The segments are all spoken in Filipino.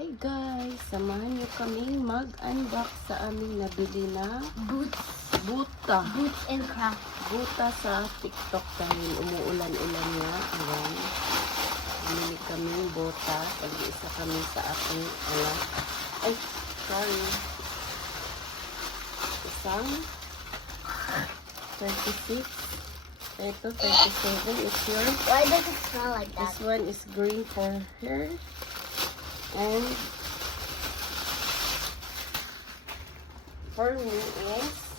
Hi guys, samahan niyo kaming mag-unbox sa aming nabili na Boots. buta. Boots and craft. Buta sa TikTok dahil umuulan-ulan nga. Ayan. Bumili kaming buta. Pag-iisa kami sa aking anak. Ay, sorry. Isang 36. Ito, 37. It's yours. Why does it smell like that? This one is green for her. And for me is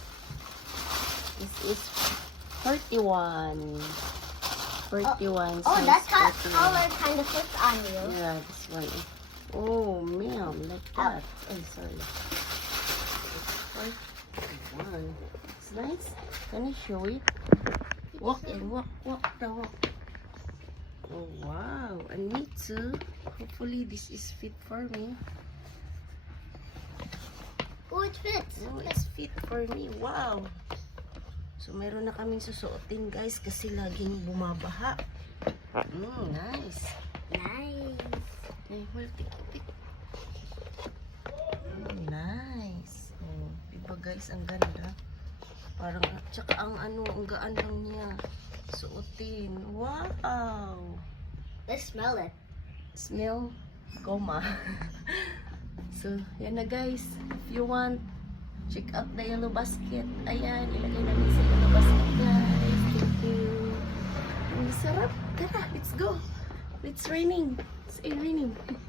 this is 31. 31. Oh, size that co- 31. color kind of fits on you. Yeah, this one. Oh, ma'am, like that. Oh. oh, sorry. It's 41. It's nice. Can you show it? Walk in, walk, walk, the walk. Oh, wow. And me too. Hopefully, this is fit for me. Oh, it fits. Oh, it's fit for me. Wow. So, meron na kaming susuotin, guys, kasi laging bumabaha. Mm, nice. Nice. Ay, well, tik. Mm, nice. Oh, diba guys, ang ganda. Parang, tsaka ang ano, ang gaan lang niya. Suotin. Wow. Let's smell it. Smell goma. so, yan na guys. If you want, check out the yellow basket. Ayan, ilagay namin sa yellow basket guys. Thank you. Ang sarap. Tara, let's go. It's raining. It's raining.